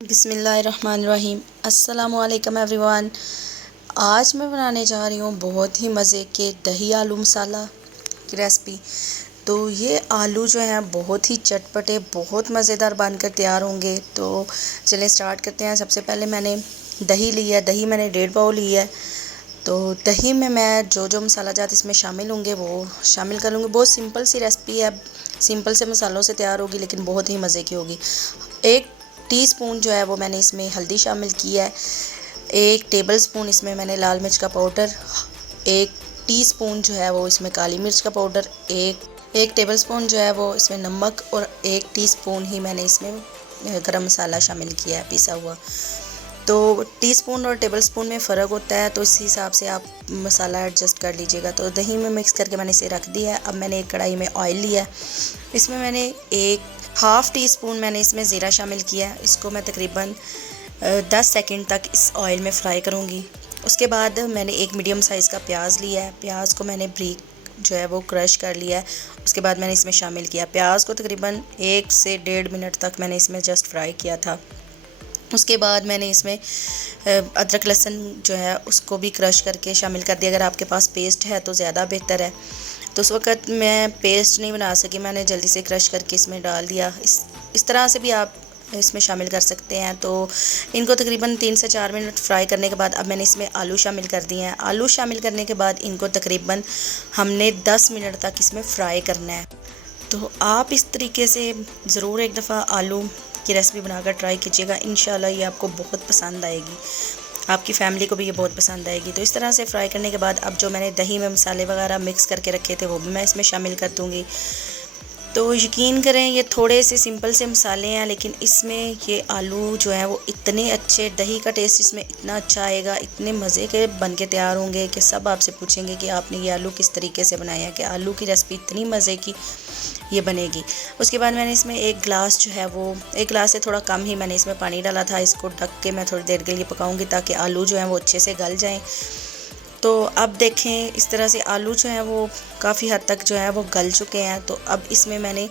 बिस्मिल्लाहिर्रहमानिर्रहीम। अस्सलामुअलैकुम एवरीवन। आज मैं बनाने जा रही हूँ बहुत ही मज़े के दही आलू मसाला की रेसिपी। तो ये आलू जो हैं बहुत ही चटपटे बहुत मज़ेदार बनकर तैयार होंगे। तो चलें स्टार्ट करते हैं। सबसे पहले मैंने दही लिया है। दही मैंने 1.5 पाव ली है। तो दही में मैं जो जो मसाला जात इसमें शामिल होंगे वो शामिल कर लूँगी। बहुत सिंपल सी रेसिपी है, सिंपल से मसालों से तैयार होगी लेकिन बहुत ही मज़े की होगी। 1 टीस्पून जो है वो मैंने इसमें हल्दी शामिल की है। 1 टेबलस्पून इसमें मैंने लाल मिर्च का पाउडर, 1 टीस्पून जो है वो इसमें काली मिर्च का पाउडर, एक टेबलस्पून जो है वो इसमें नमक और 1 टीस्पून ही मैंने इसमें गरम मसाला शामिल किया है पिसा हुआ। तो टीस्पून और टेबलस्पून में फ़र्क होता है, तो इस हिसाब से आप मसाला एडजस्ट कर लीजिएगा। तो दही में मिक्स करके मैंने इसे रख दिया है। अब मैंने एक कढ़ाई में ऑयल लिया है। इसमें मैंने एक हाफ़ टी स्पून मैंने इसमें ज़ीरा शामिल किया है। इसको मैं तकरीबन 10 सेकंड तक इस ऑयल में फ्राई करूँगी। उसके बाद मैंने एक मीडियम साइज़ का प्याज लिया है। प्याज को मैंने ब्रीक जो है वो क्रश कर लिया है। उसके बाद मैंने इसमें शामिल किया। प्याज को तकरीबन 1 से 1.5 मिनट तक मैंने इसमें जस्ट फ्राई किया था। उसके बाद मैंने इसमें अदरक लहसुन जो है उसको भी क्रश करके शामिल कर दिया। अगर आपके पास पेस्ट है तो ज़्यादा बेहतर है। तो उस वक़्त मैं पेस्ट नहीं बना सकी, मैंने जल्दी से क्रश करके इसमें डाल दिया। इस तरह से भी आप इसमें शामिल कर सकते हैं। तो इनको तकरीबन 3 से 4 मिनट फ्राई करने के बाद अब मैंने इसमें आलू शामिल कर दिए हैं। आलू शामिल करने के बाद इनको तकरीबन हमने 10 मिनट तक इसमें फ्राई करना है। तो आप इस तरीके से ज़रूर एक दफ़ा आलू की रेसिपी बनाकर ट्राई कीजिएगा। इंशाल्लाह ये आपको बहुत पसंद आएगी, आपकी फ़ैमिली को भी ये बहुत पसंद आएगी। तो इस तरह से फ्राई करने के बाद अब जो मैंने दही में मसाले वगैरह मिक्स करके रखे थे वो भी मैं इसमें शामिल कर दूँगी। तो यकीन करें ये थोड़े से सिंपल से मसाले हैं लेकिन इसमें ये आलू जो है वो इतने अच्छे, दही का टेस्ट इसमें इतना अच्छा आएगा, इतने मज़े के बन के तैयार होंगे कि सब आपसे पूछेंगे कि आपने ये आलू किस तरीके से बनाया है, कि आलू की रेसिपी इतनी मज़े की ये बनेगी। उसके बाद मैंने इसमें 1 गिलास जो है वो 1 गिलास से थोड़ा कम ही मैंने इसमें पानी डाला था। इसको ढक के मैं थोड़ी देर के लिए पकाऊंगी ताकि आलू जो हैं वो अच्छे से गल जाएं। तो अब देखें इस तरह से आलू जो हैं वो काफ़ी हद तक जो है वो गल चुके हैं। तो अब इसमें मैंने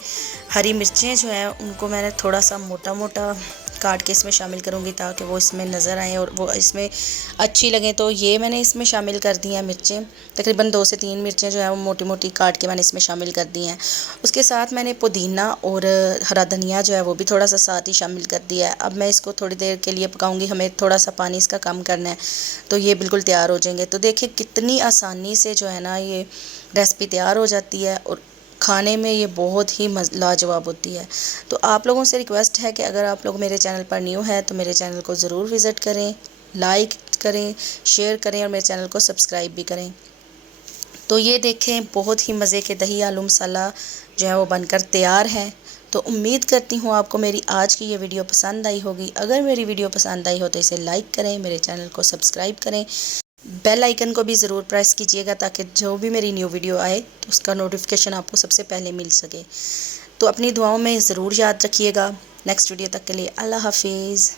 हरी मिर्चें जो हैं उनको मैंने थोड़ा सा मोटा मोटा काट के इसमें शामिल करूँगी ताकि वो इसमें नज़र आएँ और वो इसमें अच्छी लगें। तो ये मैंने इसमें शामिल कर दी हैं मिर्चें, तकरीबन 2 से 3 मिर्चें जो है वो मोटी मोटी काट के मैंने इसमें शामिल कर दी हैं। उसके साथ मैंने पुदीना और हरा धनिया जो है वो भी थोड़ा सा साथ ही शामिल कर दिया है। अब मैं इसको थोड़ी देर के लिए पकाऊंगी, हमें थोड़ा सा पानी इसका कम करना है तो ये बिल्कुल तैयार हो जाएंगे। तो देखिए कितनी आसानी से जो है ना ये रेसिपी तैयार हो जाती है और खाने में ये बहुत ही लाजवाब होती है। तो आप लोगों से रिक्वेस्ट है कि अगर आप लोग मेरे चैनल पर न्यू हैं तो मेरे चैनल को ज़रूर विज़िट करें, लाइक करें, शेयर करें और मेरे चैनल को सब्सक्राइब भी करें। तो ये देखें बहुत ही मज़े के दही आलू मसाला जो है वो बनकर तैयार है। तो उम्मीद करती हूँ आपको मेरी आज की ये वीडियो पसंद आई होगी। अगर मेरी वीडियो पसंद आई हो तो इसे लाइक करें, मेरे चैनल को सब्सक्राइब करें, बेल आइकन को भी ज़रूर प्रेस कीजिएगा ताकि जो भी मेरी न्यू वीडियो आए तो उसका नोटिफिकेशन आपको सबसे पहले मिल सके। तो अपनी दुआओं में ज़रूर याद रखिएगा। नेक्स्ट वीडियो तक के लिए अल्लाह हाफिज़।